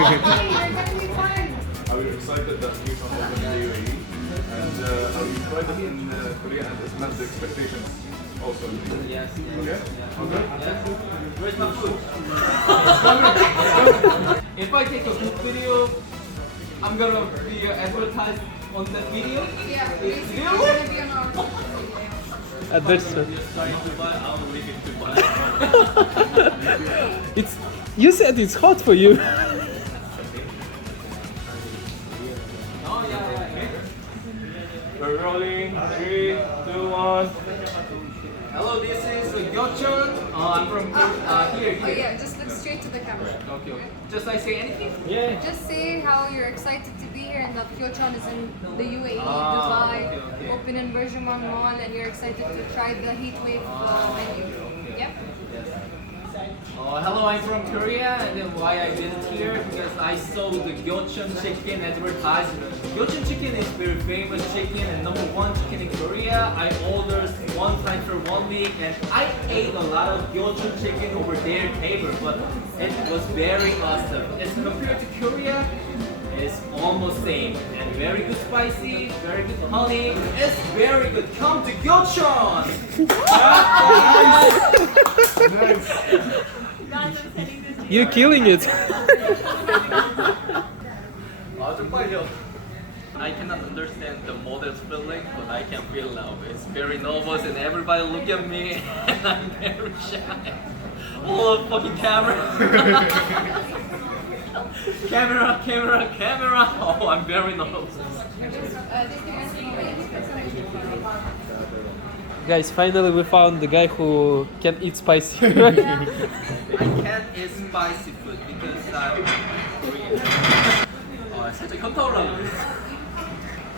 Are you excited that you come over in the UAE? And are you tried it in Korea and it's met the expectations also? Yes. Okay? Okay? Where's my food? If I take a good video, I'm gonna be advertised on that video. Yeah, It's it's real? gonna be on our That's Sorry, Dubai. I will leave it to Dubai. it's. You said it's hot for you. Oh yeah. We're rolling. 3, 2, 1. Hello, this is Gyeochun. I'm from here. Oh yeah, just look straight to the camera. Okay. Just I say anything? Yeah. Just say how you're excited to be here and that Kyochon is in the UAE, Ah, Dubai, okay. open in Berjuman Mall, and you're excited to try the heat wave menu. Yep. Hello, I'm from Korea, and then why I visit here because I saw the 교촌치킨 advertisement. 교촌치kin is very famous chicken and #1 chicken in Korea. I ordered one time for 1 week, and I ate a lot of 교촌치kin over their table, but it was very awesome. As compared to Korea, it's almost same and very good spicy, very good honey. It's very good. Come to Gyeochon. You're killing it. I cannot understand the model's feeling, but I can feel now. It's very nervous and everybody look at me and I'm very shy. Oh, fucking camera. camera. Oh, I'm very nervous. Guys, finally we found the guy who can eat spicy. I can't eat spicy food because I'm Korean. 살짝 현타 올라오네.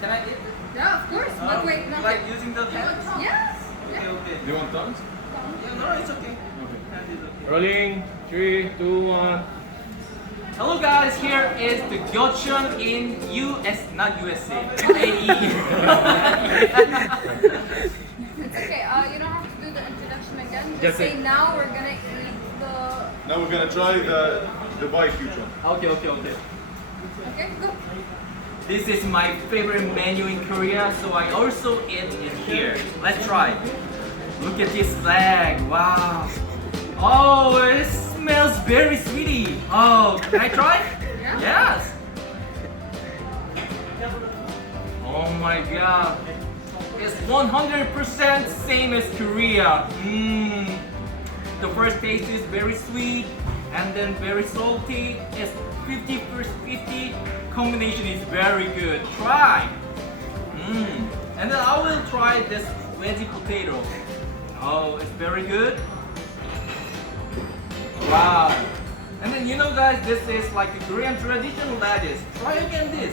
Can I eat? Yeah, of course. But wait, not Like yet. using the hands? Yes. Okay. Do you want tongues? Yeah, no, it's okay. Hand is okay. Rolling. 3, 2, 1. Hello guys, here is the Gyeochun in not USA, UAE. It's okay. You don't have to do the introduction again. Just Just say say- now we're gonna eat the. Now we're gonna try the Dubai Kyuchon. Okay. Okay, go. This is my favorite menu in Korea, so I also eat it here. Let's try. Look at this leg, wow. Oh, it smells very sweety. Oh, can I try? Yeah. Yes. Oh my god. It's 100% same as Korea. The first taste is very sweet and then very salty. It's 50/50. Combination is very good. Try. And then I will try this veggie potato. Oh, it's very good. Wow. And then you know guys, this is like a Korean traditional lettuce. Try again this.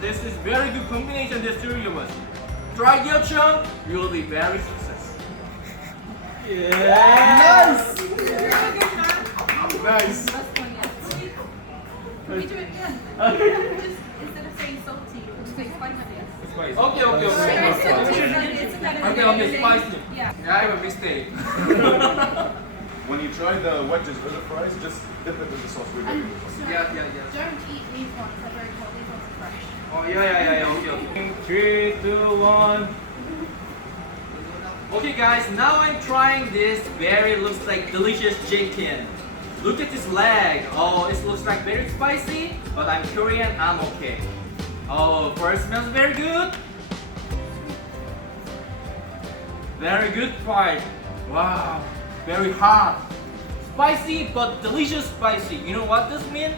This is very good combination, this three of us. Try Gyeochun, you will be very successful. Nice. Can we do it again? Just instead of saying salty, we'll just say spicy. Okay. Okay, spicy. Yeah. I have a mistake. When you try the wedges or the fries, just dip it in the sauce. We're doing this. Yeah. Don't eat these ones. They're very cold. These ones are fresh. Oh yeah. Okay. 3, 2, 1. Okay guys, now I'm trying this very looks like delicious chicken. Look at this leg. Oh, it looks like very spicy, but I'm Korean, I'm okay. Oh, first smells very good. Very good fried. Wow, very hot. Spicy, but delicious spicy. You know what this means?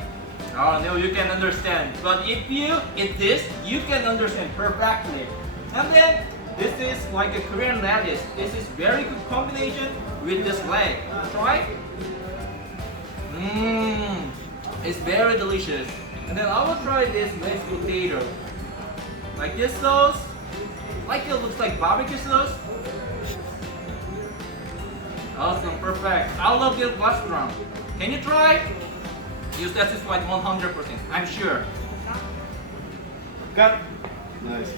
Oh no, you can understand. But if you eat this, you can understand perfectly. And then, this is like a Korean lettuce. This is very good combination with this leg. Try. It's very delicious. And then I will try this mashed potato. Like this sauce. Like it looks like barbecue sauce. Awesome, perfect. I love this restaurant. Can you try? You satisfied 100%. I'm sure. Cut. Nice.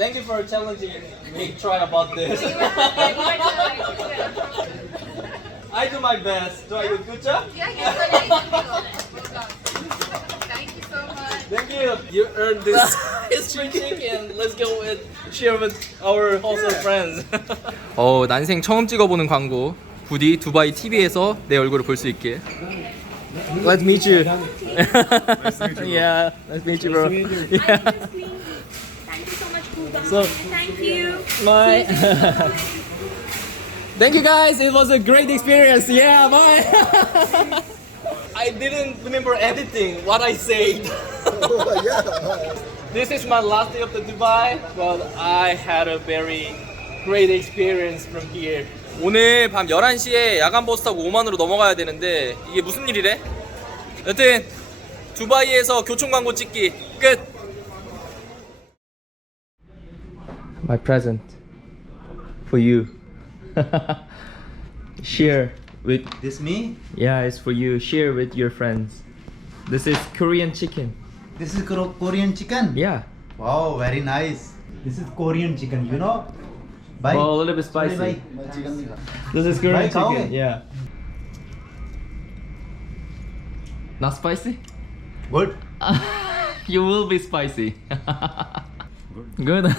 Thank you for challenging me. Try about this. I do my best. Do I do good job? Yeah, you're so nice. Well done. Thank you so much. Thank you. You earned this history chicken. Let's go and share with our also friends. 난생 처음 찍어보는 광고. 부디 두바이 TV에서 내 얼굴을 볼 수 있게. Let's meet you. Nice to meet you. Yeah, nice to meet you, bro. Yeah. Thank you so much, Buddha. So, Thank you. bye. Thank you guys. It was a great experience. Yeah, bye. I didn't remember editing what I said. This is my last day of the Dubai, but I had a very great experience from here. 오늘 밤 11시에 야간 버스 타고 오만으로 넘어가야 되는데 이게 무슨 일이래? 여튼 두바이에서 교촌 광고 찍기 끝! My present for you. Share with This me? Yeah, it's for you. Share with your friends. This is Korean chicken. This is Korean chicken? Yeah. Wow, very nice. This is Korean chicken, you know? Bye. Oh, a little bit spicy. Bye. This is Korean Bye, chicken. खाओगे? Yeah. Not spicy? Good. You will be spicy. Good.